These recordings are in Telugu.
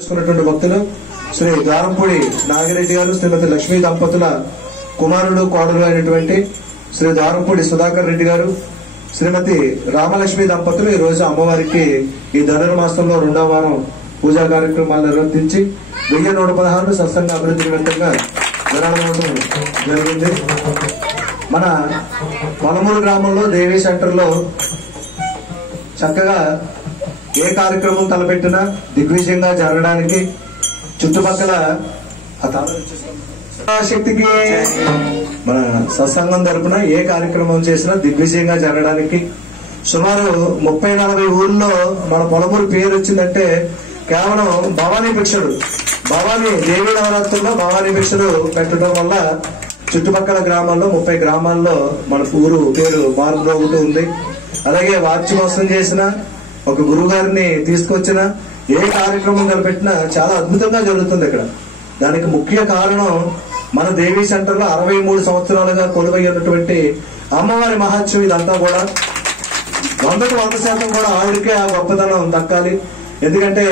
భక్తులు శ్రీ ద్వారంపూడి నాగిరెడ్డి గారు శ్రీమతి లక్ష్మీ దంపతుల కుమారుడు కోడలు అయినటువంటి శ్రీ ద్వారంపూడి సుధాకర్ రెడ్డి గారు శ్రీమతి రామలక్ష్మి దంపతులు ఈ రోజు అమ్మవారికి ఈ ధనుర్మాసంలో 2వ వారం పూజా కార్యక్రమాలు నిర్వర్తించి 1116 సత్సంగ అభివృద్ధి నిమిత్తంగా జరగడం జరిగింది. మన పొలమూరు గ్రామంలో దేవీ సెంటర్ లో చక్కగా ఏ కార్యక్రమం తలపెట్టినా దిగ్విజయంగా జరగడానికి చుట్టుపక్కల శక్తికి మన సత్సంగం తరపున ఏ కార్యక్రమం చేసినా దిగ్విజయంగా జరగడానికి సుమారు 30-40 ఊర్లో మన పొలమూరు పేరు వచ్చిందంటే కేవలం భవానీ భిక్షుడు భవానీ దేవీ నవరాత్రుల్లో భవానీ భిక్షుడు పెట్టడం వల్ల చుట్టుపక్కల గ్రామాల్లో 30 గ్రామాల్లో మన ఊరు పేరు మారుమోగుతూ ఉంది. అలాగే వార్షికోత్సవం చేసిన ఒక గురువు గారిని తీసుకొచ్చిన ఏ కార్యక్రమం తలపెట్టినా చాలా అద్భుతంగా జరుగుతుంది ఇక్కడ. దానికి ముఖ్య కారణం మన దేవీ సెంటర్ లో 63 సంవత్సరాలుగా కొలువై ఉన్నటువంటి అమ్మవారి మహత్యం. ఇదంతా కూడా 100% కూడా ఆవిడకే ఆ గొప్పతనం దక్కాలి. ఎందుకంటే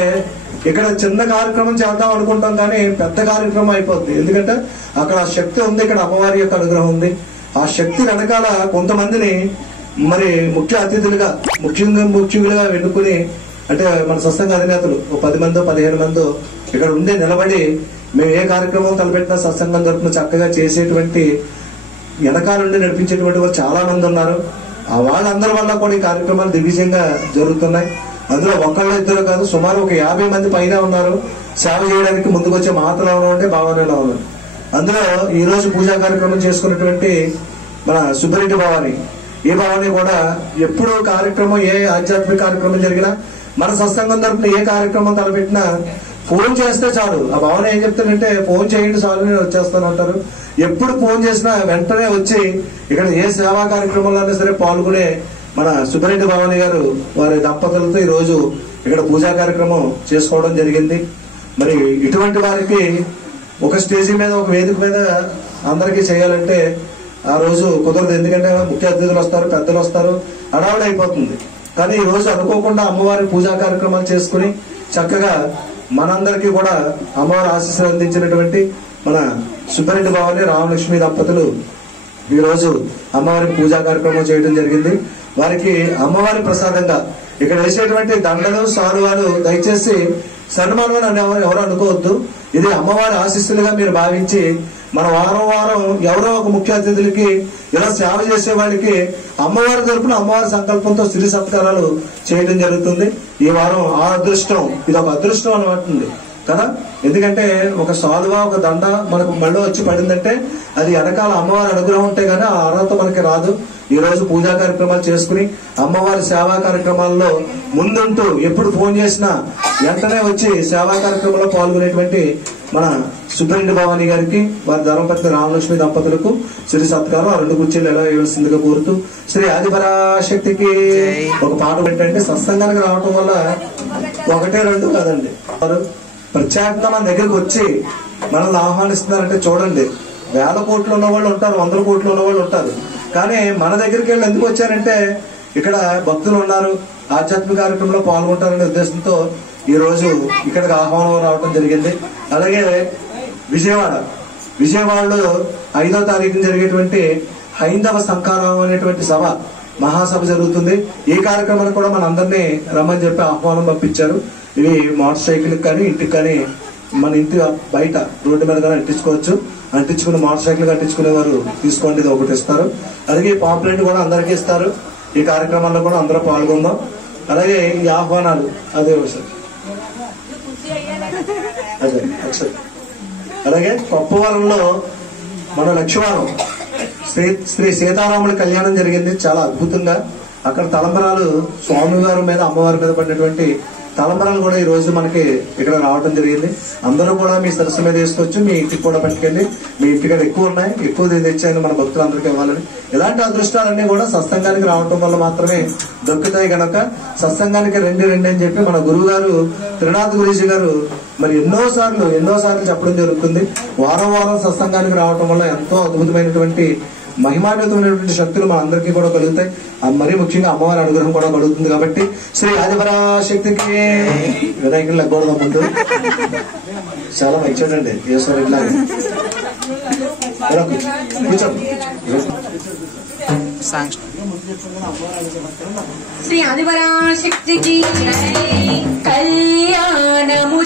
ఇక్కడ చిన్న కార్యక్రమం చేద్దాం అనుకుంటాం కానీ పెద్ద కార్యక్రమం అయిపోద్ది. ఎందుకంటే అక్కడ శక్తి ఉంది, ఇక్కడ అమ్మవారి యొక్క అనుగ్రహం ఉంది. ఆ శక్తి వెనకాల కొంతమందిని మరి ముఖ్య అతిథులుగా ముఖ్యులుగా వెనుకుని అంటే మన సత్సంగ అధినేతలు 10 మందో 15 మందో ఇక్కడ ఉండి నిలబడి మేము ఏ కార్యక్రమం తలపెట్టినా సత్సంగం తరపున చక్కగా చేసేటువంటి వెనకాల నుండి నడిపించేటువంటి వారు చాలా మంది ఉన్నారు. ఆ వాళ్ళందరి వల్ల కూడా ఈ కార్యక్రమాలు దిగ్విజయంగా జరుగుతున్నాయి. అందులో ఒకళ్ళు ఇద్దరు కాదు, సుమారు ఒక 50 మంది పైన ఉన్నారు సేవ చేయడానికి ముందుకు వచ్చే మాతలో ఉంటే భావనలో ఉన్నారు. అందులో ఈ రోజు పూజా కార్యక్రమం చేసుకున్నటువంటి మన సుబ్బరెడ్డి భవాని, ఈ భవాని కూడా ఎప్పుడు కార్యక్రమం ఏ ఆధ్యాత్మిక కార్యక్రమం జరిగినా మన సత్సంగం తరపున ఏ కార్యక్రమం తలపెట్టినా ఫోన్ చేస్తే చాలు. ఆ భవన్ ఏం చెప్తానంటే ఫోన్ చేయండి చాలు నేను వచ్చేస్తాను అంటారు. ఎప్పుడు ఫోన్ చేసినా వెంటనే వచ్చి ఇక్కడ ఏ సేవా కార్యక్రమంలో సరే పాల్గొనే మన సుబ్బరెడ్డి భవాని గారు వారి దంపతులతో ఈ రోజు ఇక్కడ పూజా కార్యక్రమం చేసుకోవడం జరిగింది. మరి ఇటువంటి వారికి ఒక స్టేజీ మీద ఒక వేదిక మీద అందరికీ చేయాలంటే ఆ రోజు కుదరదు. ఎందుకంటే ముఖ్య అతిథులు వస్తారు, పెద్దలు వస్తారు, హడావుడి అయిపోతుంది. కానీ ఈ రోజు అనుకోకుండా అమ్మవారి పూజా కార్యక్రమాలు చేసుకుని చక్కగా మనందరికీ కూడా అమ్మవారి ఆశీస్సులు అందించినటువంటి మన సుబ్బరెడ్డి భవాని రామలక్ష్మి దంపతులు ఈ రోజు అమ్మవారికి పూజా కార్యక్రమం చేయడం జరిగింది. వారికి అమ్మవారి ప్రసాదంగా ఇక్కడ వేసేటువంటి దండలు సాలువాలు దయచేసి సన్మానం అని ఎవరు అనుకోవద్దు. ఇది అమ్మవారి ఆశీస్సులుగా మీరు భావించి మన వారం వారం ఎవరో ఒక ముఖ్య అతిథులకి ఇలా సేవ చేసే వాళ్ళకి అమ్మవారి తరపున అమ్మవారి సంకల్పంతో సిరి సత్కారాలు చేయడం జరుగుతుంది. ఈ వారం ఆ అదృష్టం, ఇది ఒక అదృష్టం అనమాట కదా. ఎందుకంటే ఒక సాలువా ఒక దండ మనకు మళ్ళీ వచ్చి పడిందంటే అది వెనకాల అమ్మవారి అనుగ్రహం ఉంటే గానీ ఆ అర్హత మనకి రాదు. ఈ రోజు పూజా కార్యక్రమాలు చేసుకుని అమ్మవారి సేవా కార్యక్రమాల్లో ముందుంటూ ఎప్పుడు ఫోన్ చేసినా వెంటనే వచ్చి సేవా కార్యక్రమంలో పాల్గొనేటువంటి మన సుబ్బరెడ్డి భవాని గారికి వారి ధర్మపత్ని రామలక్ష్మి దంపతులకు సిరి సత్కారం 2 కుర్చీలు ఎలా వేయాల్సిందిగా కోరుతూ శ్రీ ఆదిపరాశక్తికి ఒక పాట ఏంటంటే సత్సంగానికి రావటం వల్ల 1-2 కాదండి, ప్రత్యేకంగా మన దగ్గరికి వచ్చి మనల్ని ఆహ్వానిస్తున్నారంటే చూడండి, 1000 కోట్లు ఉన్న వాళ్ళు ఉంటారు, 100 కోట్లు ఉన్న వాళ్ళు ఉంటారు. కానీ మన దగ్గరికి వెళ్ళి ఎందుకు వచ్చారంటే ఇక్కడ భక్తులు ఉన్నారు, ఆధ్యాత్మిక కార్యక్రమంలో పాల్గొంటారనే ఉద్దేశంతో ఈ రోజు ఇక్కడికి ఆహ్వానం రావడం జరిగింది. అలాగే విజయవాడలో 5వ తారీఖున జరిగేటువంటి హైందవ సంకారం అనేటువంటి సభ మహాసభ జరుగుతుంది. ఈ కార్యక్రమానికి కూడా మన అందరినీ రమ్మని చెప్పి ఆహ్వానం పంపించారు. ఇవి మోటార్ సైకిల్ కానీ ఇంటికి కానీ మన ఇంటి బయట రోడ్డు మీద కానీ అంటించుకోవచ్చు. అంటించుకుని మోటార్ సైకిల్ అంటించుకునే వారు తీసుకోండి, ఇది ఒకటి ఇస్తారు. అలాగే పాంప్లెట్ కూడా అందరికీ ఇస్తారు. ఈ కార్యక్రమాల్లో కూడా అందరూ పాల్గొందాం. అలాగే ఈ ఆహ్వానాలు అదే అలాగే కొప్పవరంలో మన లక్ష్మీవారం శ్రీ సీతారాముల కళ్యాణం జరిగింది చాలా అద్భుతంగా. అక్కడ తలంబరాలు స్వామివారి మీద అమ్మవారి మీద పడినటువంటి తలంబరాలు కూడా ఈ రోజు మనకి ఇక్కడ రావడం జరిగింది. అందరూ కూడా మీ సరస్సు మీద వేసుకోవచ్చు, మీ ఇంటికి కూడా పట్టుకెళ్ళి మీ ఇంటికి ఎక్కువ ఉన్నాయి, ఎక్కువ తెచ్చాయని మన భక్తులందరికీ ఇవ్వాలని. ఇలాంటి అదృష్టాలన్నీ కూడా సత్సంగానికి రావటం వల్ల మాత్రమే దొక్కుతాయి కనుక సత్సంగానికి రండి అని చెప్పి మన గురువు గారు త్రినాథ్ గురూజీ గారు మరి ఎన్నోసార్లు చెప్పడం జరుగుతుంది. వారం వారం సత్సంగానికి రావటం వల్ల ఎంతో అద్భుతమైనటువంటి మహిమాన్వితమైనటువంటి శక్తులు మన అందరికీ కూడా కలుగుతాయి. మరీ ముఖ్యంగా అమ్మవారి అనుగ్రహం కూడా కలుగుతుంది. కాబట్టి శ్రీ ఆదిపరాశక్తికి వినాయకులు లెక్కకూడదు ముందు చాలా మంచిదండి. ఈశ్వరు ఇట్లా కూర్చోండి. శ్రీ ఆదిపరాశక్తికి కళ్యాణము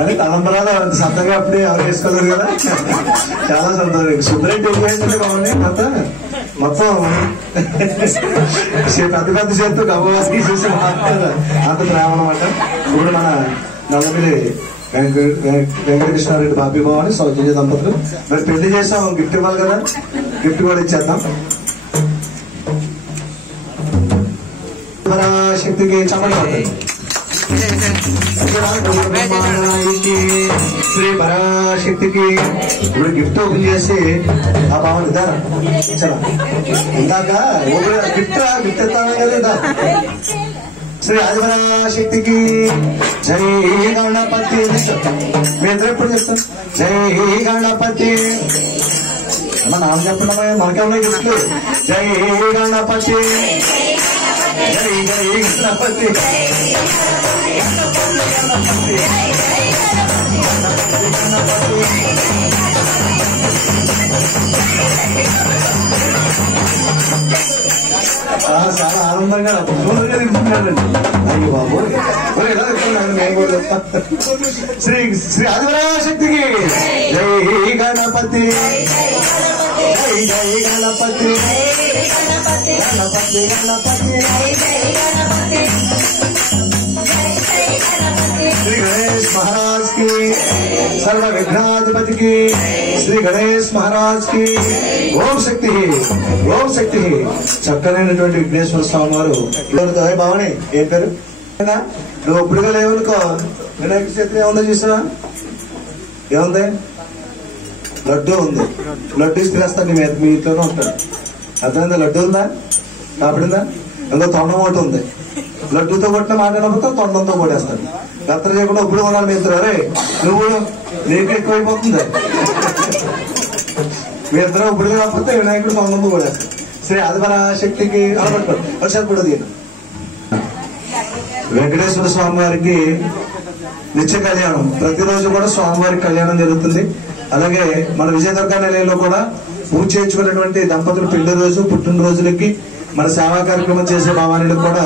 అదే తలంబరాలు సొంతంగా అప్పుడే ఎవరు వేసుకోలేరు కదా. చాలా సంతోషం. సుబ్బరెడ్డి ఏంటంటే బాగుంది మొత్తం పెద్ద పెద్ద చేస్తూ గవ్వవాసి చూసి అంత ప్రేమ అనమాట. ఇప్పుడు మన నల్లమిల్లి వెంకటకృష్ణారెడ్డి బాబీ బాబు సౌజన్య దంపతులు మరి పెళ్లి చేసాం, గిఫ్ట్ ఇవ్వాలి కదా, గిఫ్ట్ కూడా ఇచ్చేద్దాం. శక్తికి చమడి శ్రీ పరాశక్తికి ఇప్పుడు గిఫ్ట్ ఓపెన్ చేసి ఆ బాగుంది ఇద్దారా చలా ఇందాక గిఫ్ట్ ఇస్తాను కదా. శ్రీ ఆదిపరాశక్తికి జై గణపతి. మీ ఇద్దరు ఎప్పుడు చెప్తాను జై గణపతి అమ్మ నాన్న చెప్పండి. మనకేమన్నా గిఫ్ట్లు. జై గణపతి జై జై గణపతి. చాలా ఆనందంగా దూరంగా తిరుగుతున్నానండి. అయ్యి బాబు ఎలా చెప్తున్నాను నేను కూడా చెప్తాను. శ్రీ శ్రీ ఆదిపరాశక్తికి జై గణపతి జై జై గణపతి గణపతి గణపతి. श्री गणेश महाराज की, सर्व विघ्नाधिपति की, श्री गणेश महाराज की ओम शक्ति ఓం శక్తి. చక్కనైనటువంటి విఘ్నేశ్వర స్వామి వారు బావని ఏం పేరు నువ్వు ఒప్పుడుగా లేవనుకో వినాయక చవితి ఏముందో చూసావా? ఏముంది? లడ్డు ఉంది. లడ్డు ఇస్తిరేస్తాను మీ ఇంట్లోనే ఉంటాడు. అర్థమైందా? లడ్డు ఉందా? కాపడిందా? ఇంకో తొండం ఒకటి ఉంది. లడ్డుతో కొట్టిన మాట్లాడకపోతే తొండంతో కొట్టేస్తాడు. గత్ర చేయకుండా ఒప్పుడు కొనాలి మీ ఇద్దరు. అరే నువ్వు నీకు ఎక్కువైపోతుంది. మీ ఇద్దరు ఒప్పుడు కాకపోతే వినాయకుడు తొండంతో కొట్టేస్తాడు. శ్రీ ఆదిపరాశక్తికి అలబట్టు వర్షాలు కూడా దీని వెంకటేశ్వర స్వామి వారికి నిత్య కళ్యాణం, ప్రతిరోజు కూడా స్వామివారికి కళ్యాణం జరుగుతుంది. అలాగే మన విజయదుర్గ నిలయంలో కూడా పూజ చేయించుకున్నటువంటి దంపతులు పెళ్లి రోజు పుట్టినరోజులకి మన సేవా కార్యక్రమం చేసే భావానికి కూడా